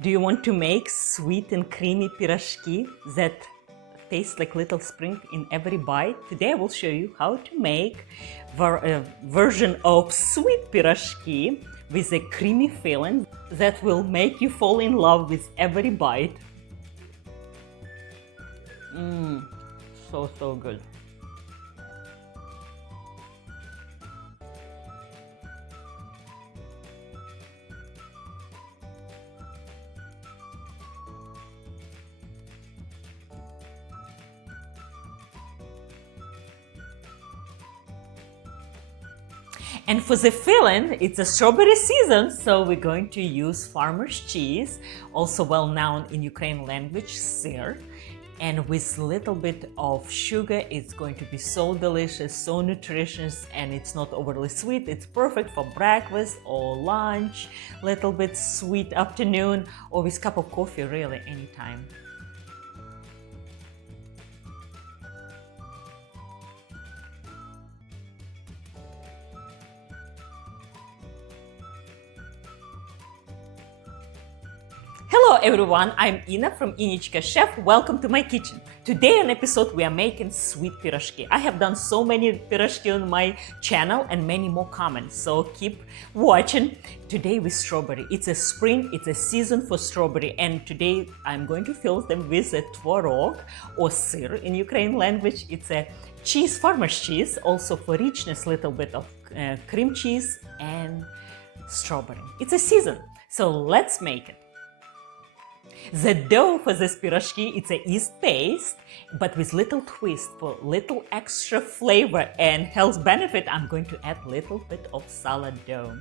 Do you want to make sweet and creamy pirozki that taste like little spring in every bite? Today I will show you how to make a version of sweet pirozki with a creamy filling that will make you fall in love with every bite. So good. And for the filling, it's a strawberry season, so we're going to use farmer's cheese, also well known in Ukrainian language, syr. And with a little bit of sugar, it's going to be so delicious, so nutritious, and it's not overly sweet. It's perfect for breakfast or lunch, little bit sweet afternoon, or with a cup of coffee, really, anytime. Hello everyone, I'm Inna from Innichka Chef. Welcome to my kitchen. Today on episode we are making sweet pirozki. I have done so many pirozki on my channel and many more comments, so keep watching. Today with strawberry. It's a spring, it's a season for strawberry, and today I'm going to fill them with a tvorog or syr in Ukrainian language. It's a cheese, farmer's cheese, also for richness, little bit of cream cheese and strawberry. It's a season, so let's make it. The dough for this pirozki, it's a yeast paste, but with little twist for little extra flavor and health benefit. I'm going to add little bit of salad dough.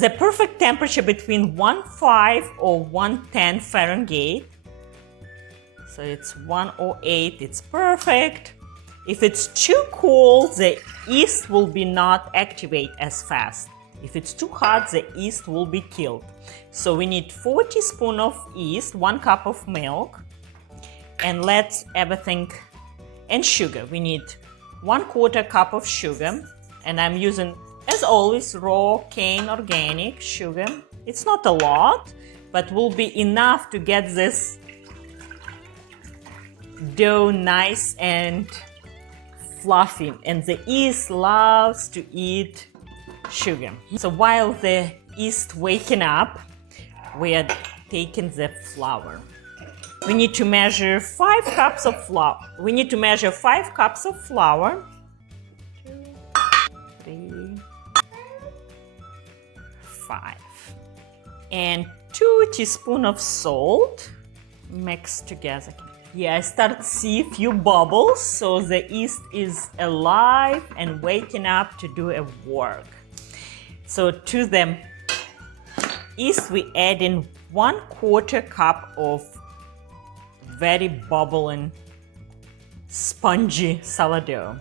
The perfect temperature between 105 or 110 Fahrenheit. So it's 108, it's perfect. If it's too cold, the yeast will be not activate as fast. If it's too hot, the yeast will be killed. So we need 4 teaspoons of yeast, 1 cup of milk, and let's everything, and sugar. We need 1/4 cup of sugar, and I'm using, as always, raw cane organic sugar. It's not a lot, but will be enough to get this dough nice and fluffy. And the yeast loves to eat sugar. So while the yeast waking up, we are taking the flour. We need to measure 5 cups of flour. We need to measure 5 cups of flour. 2, 3, 5. And 2 teaspoons of salt mixed together. Yeah, I start to see a few bubbles, so the yeast is alive and waking up to do a work. So to the yeast we add in 1/4 cup of very bubbling, spongy salad dough.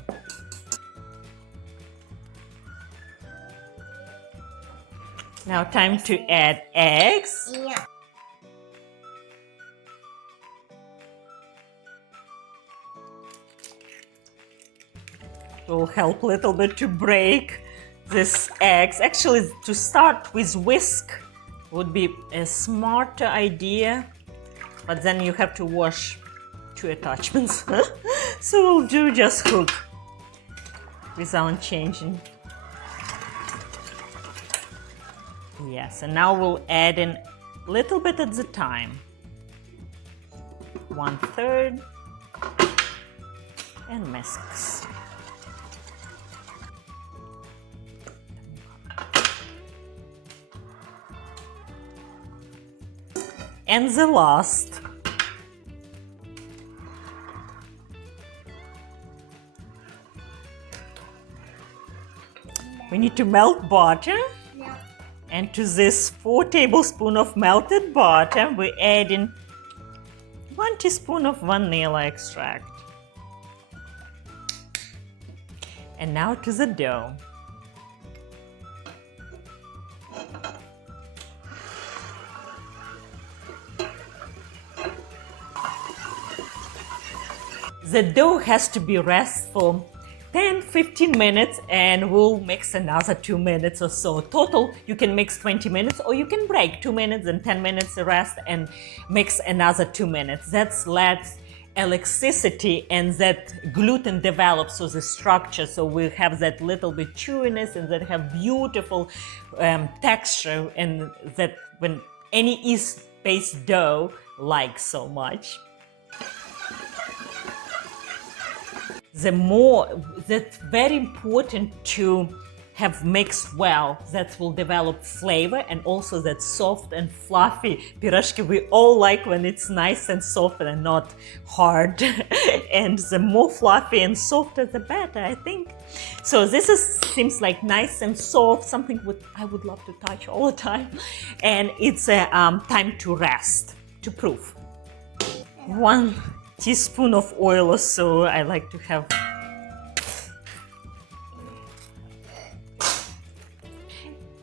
Now time to add eggs. Yeah. It will help a little bit to break these eggs. Actually, to start with whisk would be a smarter idea, but then you have to wash 2 attachments. So we'll do just hook without changing. Yes, and now we'll add in a little bit at the time. 1/3 and mix. And the last. We need to melt butter. Yeah. And to this 4 tablespoons of melted butter, we add in 1 teaspoon of vanilla extract. And now to the dough. The dough has to be restful 10-15 minutes, and we'll mix another 2 minutes or so. Total, you can mix 20 minutes, or you can break 2 minutes and 10 minutes rest and mix another 2 minutes. That's lets elasticity and that gluten develops, so the structure, so we have that little bit chewiness and that have beautiful texture, and that when any yeast-based dough likes so much. That's very important to have mixed well. That will develop flavor, and also that soft and fluffy piroshki we all like when it's nice and soft and not hard. And the more fluffy and softer, the better, I think. So this seems like nice and soft, something I would love to touch all the time. And it's a time to rest, to proof. 1 teaspoon of oil or so I like to have.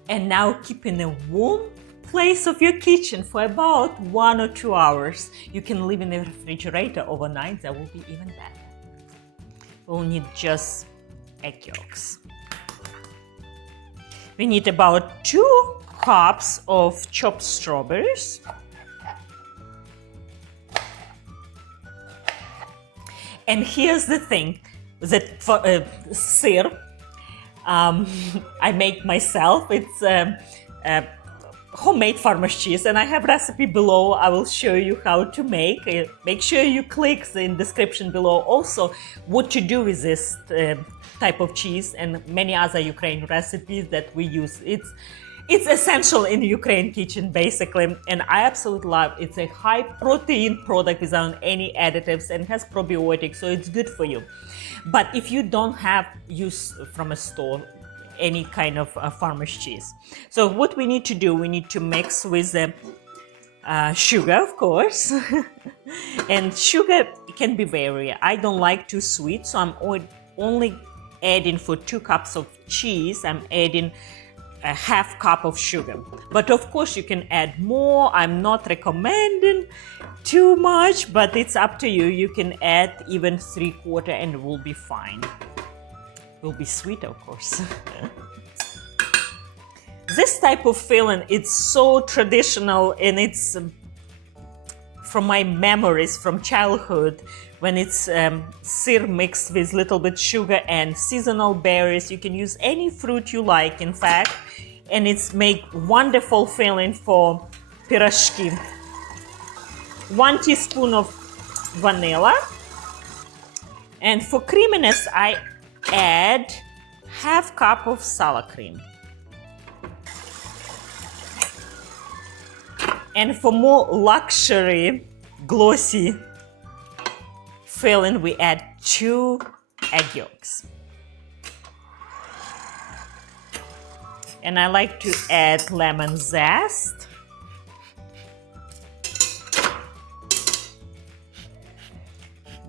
And now keep in a warm place of your kitchen for about 1 or 2 hours. You can leave in the refrigerator overnight, that will be even better. We'll need just egg yolks. We need about 2 cups of chopped strawberries. And here's the thing, that for syr, I make myself. It's homemade farmer's cheese, and I have recipe below. I will show you how to make. Make sure you click the description below also what to do with this type of cheese and many other Ukrainian recipes that we use. It's essential in the Ukraine kitchen, basically, and I absolutely love it. It's a high protein product without any additives and has probiotics, so it's good for you. But if you don't have use from a store any kind of farmer's cheese, so what we need to do, we need to mix with the sugar, of course. And sugar can be varied. I don't like too sweet, so I'm only adding, for 2 cups of cheese, I'm adding a ½ cup of sugar. But of course you can add more. I'm not recommending too much, but it's up to you. You can add even 3/4 and it will be fine. It will be sweet, of course. This type of filling, it's so traditional, and it's from my memories from childhood, when it's syr mixed with little bit sugar and seasonal berries. You can use any fruit you like, in fact, and it's make wonderful filling for piroshki. 1 teaspoon of vanilla, and for creaminess I add ½ cup of sour cream. And for more luxury, glossy filling, we add 2 egg yolks. And I like to add lemon zest.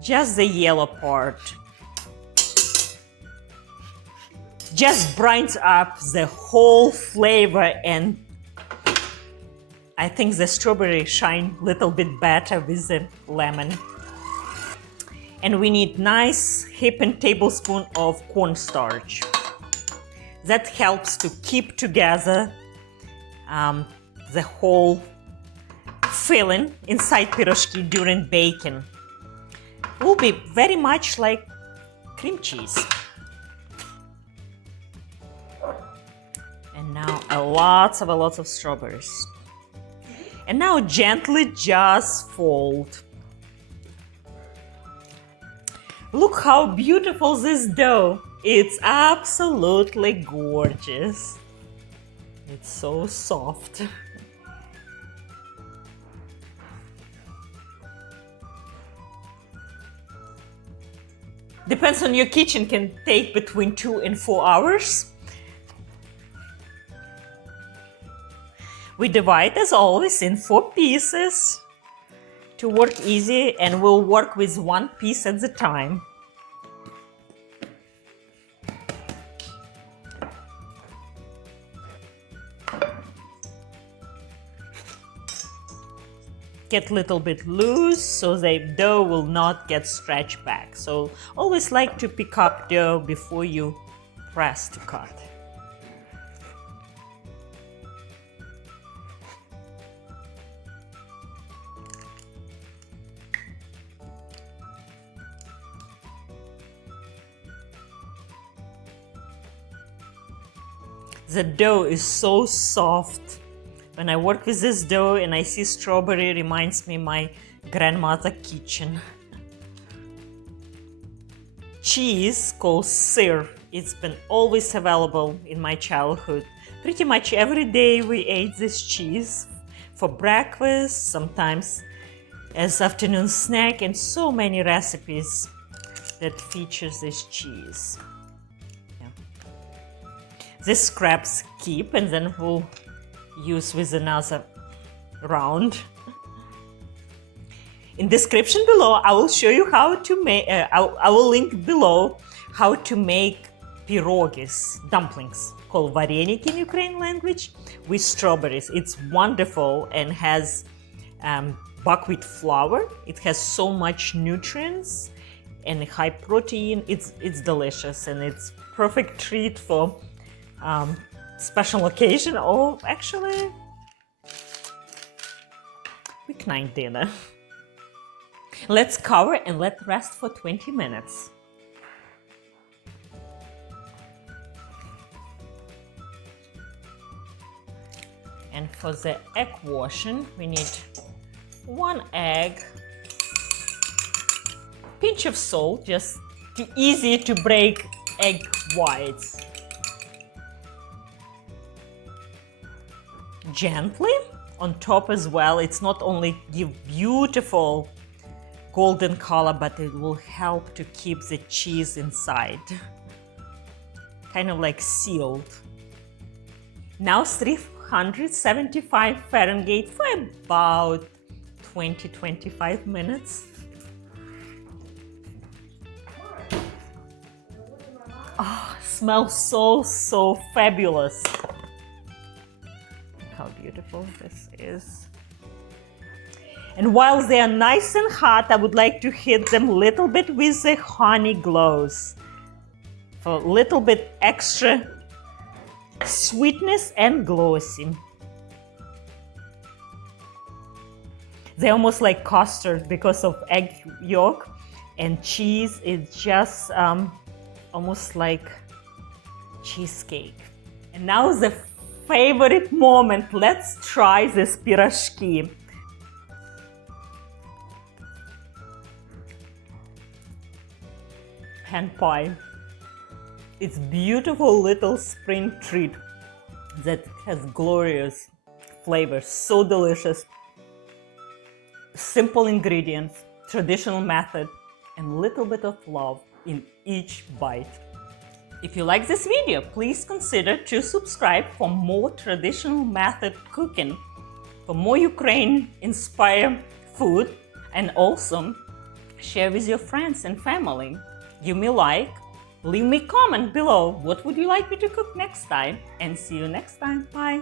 Just the yellow part. Just brightens up the whole flavor, and I think the strawberry shine a little bit better with the lemon. And we need nice heaping tablespoon of cornstarch. That helps to keep together the whole filling inside piroshki during baking. It will be very much like cream cheese. And now lots of strawberries. And now gently just fold. Look how beautiful this dough. It's absolutely gorgeous. It's so soft. Depends on your kitchen, can take between 2 and 4 hours. We divide, as always, in 4 pieces to work easy, and we'll work with 1 piece at a time. get a little bit loose so the dough will not get stretched back. So always like to pick up dough before you press to cut. The dough is so soft. When I work with this dough and I see strawberry, it reminds me my grandmother's kitchen. Cheese called sir. It's been always available in my childhood. Pretty much every day we ate this cheese for breakfast, sometimes as afternoon snack, and so many recipes that features this cheese. These scraps keep, and then we'll use with another round. In description below, I will show you how to make. I will link below how to make pirogis, dumplings, called vareniki in Ukrainian language, with strawberries. It's wonderful and has buckwheat flour. It has so much nutrients and high protein. It's delicious, and it's perfect treat for special occasion, or actually weeknight dinner. Let's cover and let rest for 20 minutes. And for the egg washing, we need 1 egg, pinch of salt, just too easy to break egg whites. Gently on top as well. It's not only give beautiful golden color, but it will help to keep the cheese inside, kind of like sealed. Now 375 Fahrenheit for about 20-25 minutes. Oh, smells so fabulous. How beautiful this is. And while they are nice and hot, I would like to hit them a little bit with the honey glows for a little bit extra sweetness and glossy. They're almost like custard because of egg yolk, and cheese is just almost like cheesecake. And now the favorite moment. Let's try this piroshki. Pan pie. It's beautiful little spring treat that has glorious flavor, so delicious. Simple ingredients, traditional method, and little bit of love in each bite. If you like this video, please consider to subscribe for more traditional method cooking, for more Ukraine-inspired food, and also share with your friends and family. Give me a like, leave me a comment below. What would you like me to cook next time? And see you next time. Bye.